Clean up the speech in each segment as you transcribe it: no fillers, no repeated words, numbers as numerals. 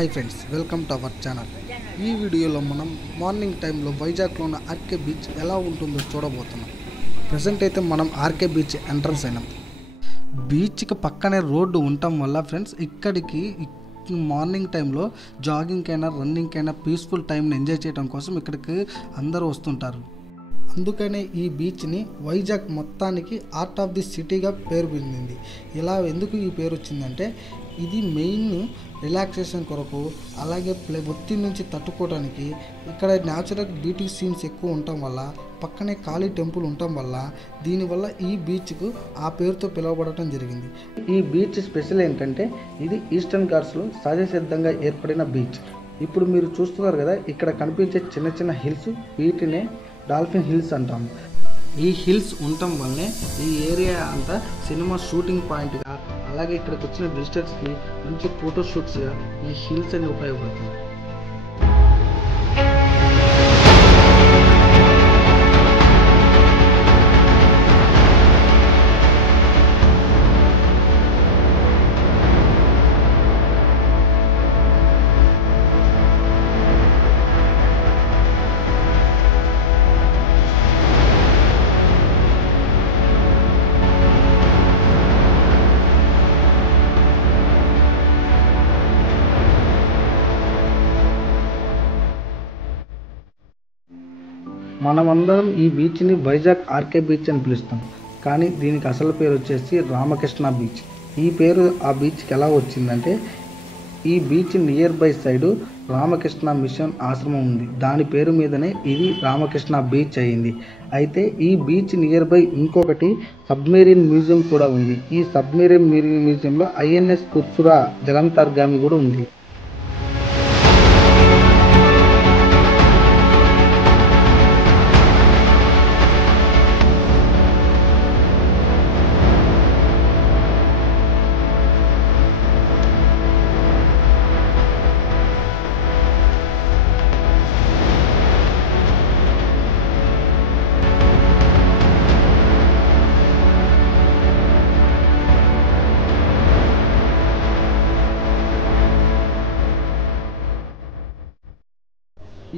Hi friends, welcome to our channel. ఈ వీడియోలో మనం మార్నింగ్ టైంలో వైజాగ్లో ఉన్న ఆర్కే బీచ్ ఎలా ఉంటుందో చూడబోతున్నాం. ప్రజెంట్ అయితే మనం ఆర్కే బీచ్ ఎంట్రన్స్ అయినాం. బీచ్కి పక్కనే రోడ్డు ఉండటం వల్ల ఫ్రెండ్స్ ఇక్కడికి మార్నింగ్ టైంలో జాగింగ్కి అయినా రన్నింగ్కి అయినా పీస్ఫుల్ టైంని ఎంజాయ్ చేయడం కోసం ఇక్కడికి అందరూ వస్తుంటారు. అందుకనే ఈ బీచ్ని వైజాగ్ మొత్తానికి ఆర్ట్ ఆఫ్ ది సిటీగా పేరు పొందింది. ఇలా ఎందుకు ఈ పేరు వచ్చిందంటే ఇది మెయిన్ రిలాక్సేషన్ కొరకు, అలాగే ఒత్తిడి నుంచి తట్టుకోవడానికి, ఇక్కడ న్యాచురల్ బ్యూటీ సీన్స్ ఎక్కువ ఉండటం వల్ల, పక్కనే కాళీ టెంపుల్ ఉండటం వల్ల, దీనివల్ల ఈ బీచ్కు ఆ పేరుతో పిలువబడటం జరిగింది. ఈ బీచ్ స్పెషల్ ఏంటంటే ఇది ఈస్టర్న్ ఘాట్స్లో సహజసిద్ధంగా ఏర్పడిన బీచ్. ఇప్పుడు మీరు చూస్తున్నారు కదా, ఇక్కడ కనిపించే చిన్న చిన్న హిల్స్, వీటినే డాల్ఫిన్ హిల్స్ అంటాము. ఈ హిల్స్ ఉండటం వల్లనే ఈ ఏరియా అంతా సినిమా షూటింగ్ పాయింట్గా, అలాగే ఇక్కడికి వచ్చిన విజిటర్స్కి మంచి ఫోటోషూట్స్గా ఈ హిల్స్ అన్ని ఉపయోగపడుతుంది. మనమందరం ఈ బీచ్ని వైజాగ్ ఆర్కే బీచ్ అని పిలుస్తాం, కానీ దీనికి అసలు పేరు వచ్చేసి రామకృష్ణ బీచ్. ఈ పేరు ఆ బీచ్కి ఎలా వచ్చిందంటే, ఈ beach near by side Ramakrishna Mission ఆశ్రమం ఉంది. దాని పేరు మీదనే ఇది రామకృష్ణ బీచ్ అయింది. అయితే ఈ బీచ్ నియర్ బై ఇంకొకటి సబ్మెరీన్ మ్యూజియం కూడా ఉంది. ఈ సబ్మెరీన్ మ్యూజియంలో INS కుర్సురా జలాంతర్గామి కూడా ఉంది.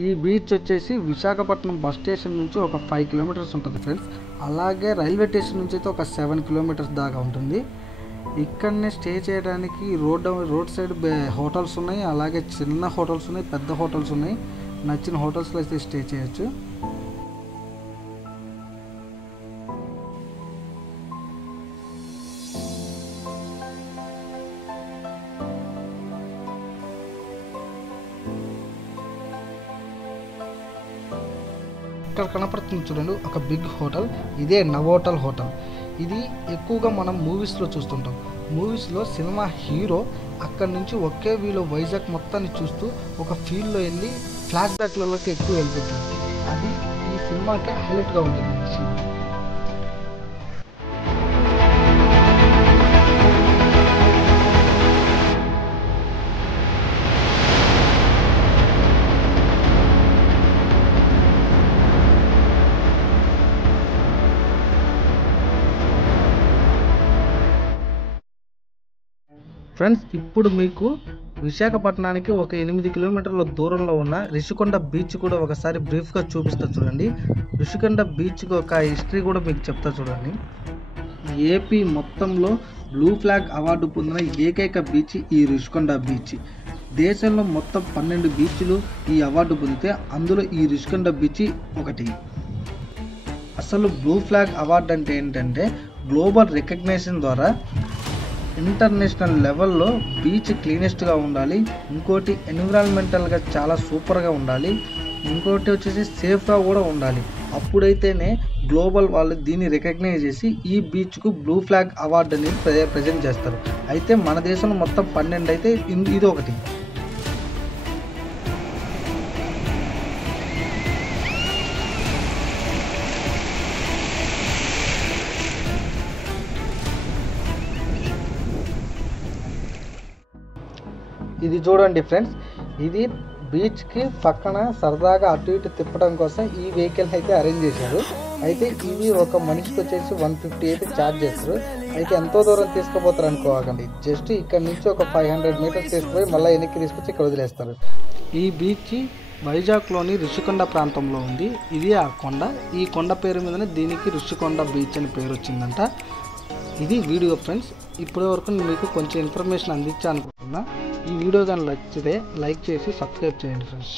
ఈ బీచ్ వచ్చేసి విశాఖపట్నం బస్ స్టేషన్ నుంచి ఒక 5 కిలోమీటర్స్ ఉంటుంది ఫ్రెండ్స్. అలాగే రైల్వే స్టేషన్ నుంచి అయితే ఒక 7 కిలోమీటర్స్ దాకా ఉంటుంది. ఇక్కడనే స్టే చేయడానికి రోడ్ సైడ్ హోటల్స్ ఉన్నాయి, అలాగే చిన్న హోటల్స్ ఉన్నాయి, పెద్ద హోటల్స్ ఉన్నాయి. నచ్చిన హోటల్స్లో అయితే స్టే చేయొచ్చు. ఇక్కడ కనపడుతుంది చూడండి ఒక బిగ్ హోటల్, ఇదే నవోటల్ హోటల్. ఇది ఎక్కువగా మనం మూవీస్లో చూస్తుంటాం. మూవీస్లో సినిమా హీరో అక్కడి నుంచి ఒకే వీలో వైజాగ్ మొత్తాన్ని చూస్తూ ఒక ఫీల్డ్లో వెళ్ళి ఫ్లాష్ బ్యాక్లలోకి ఎక్కువ వెళ్ళిపోతుంది. అది ఈ సినిమాకి హైలైట్గా ఉంటుంది. ఫ్రెండ్స్, ఇప్పుడు మీకు విశాఖపట్నానికి ఒక 8 కిలోమీటర్ల దూరంలో ఉన్న రిషికొండ బీచ్ కూడా ఒకసారి బ్రీఫ్గా చూపిస్తా చూడండి. రిషికొండ బీచ్కి ఒక హిస్టరీ కూడా మీకు చెప్తా చూడండి. ఏపీ మొత్తంలో బ్లూ ఫ్లాగ్ అవార్డు పొందిన ఏకైక బీచ్ ఈ రిషికొండ బీచ్. దేశంలో మొత్తం 12 బీచ్లు ఈ అవార్డు పొందితే అందులో ఈ రిషికొండ బీచ్ ఒకటి. అసలు బ్లూ ఫ్లాగ్ అవార్డు అంటే ఏంటంటే, గ్లోబల్ రికగ్నేషన్ ద్వారా ఇంటర్నేషనల్ లెవెల్లో బీచ్ క్లీనెస్ట్గా ఉండాలి, ఇంకోటి ఎన్విరాన్మెంటల్గా చాలా సూపర్గా ఉండాలి, ఇంకోటి వచ్చేసి సేఫ్గా కూడా ఉండాలి. అప్పుడైతేనే గ్లోబల్ వాళ్ళు దీన్ని రికగ్నైజ్ చేసి ఈ బీచ్కు బ్లూ ఫ్లాగ్ అవార్డు అనేది ప్రజెంట్ చేస్తారు. అయితే మన దేశంలో మొత్తం 12 అయితే ఇది ఒకటి. ఇది చూడండి ఫ్రెండ్స్, ఇది బీచ్కి పక్కన సరదాగా అటు ఇటు తిప్పడం కోసం ఈ వెహికల్ అయితే అరేంజ్ చేశారు. అయితే ఇవి ఒక మనిషికి వచ్చేసి 150 అయితే ఛార్జ్ చేస్తారు. అయితే ఎంతో దూరం తీసుకుపోతారు అనుకోకండి. జస్ట్ ఇక్కడ నుంచి ఒక 500 మీటర్స్ తీసుకుపోయి మళ్ళీ వెనక్కి తీసుకొచ్చి ఇక్కడ వదిలేస్తారు. ఈ బీచ్ వైజాగ్లోని ఋషికొండ ప్రాంతంలో ఉంది. ఇది ఆ కొండ. ఈ కొండ పేరు మీదనే దీనికి ఋషికొండ బీచ్ అని పేరు వచ్చిందంట. ఇది వీడియో ఫ్రెండ్స్. ఇప్పటి వరకు మీకు కొంచెం ఇన్ఫర్మేషన్ అందించాను అనుకుంటున్నా. ఈ వీడియో కానీ నచ్చితే లైక్ చేసి సబ్స్క్రైబ్ చేయండి ఫ్రెండ్స్.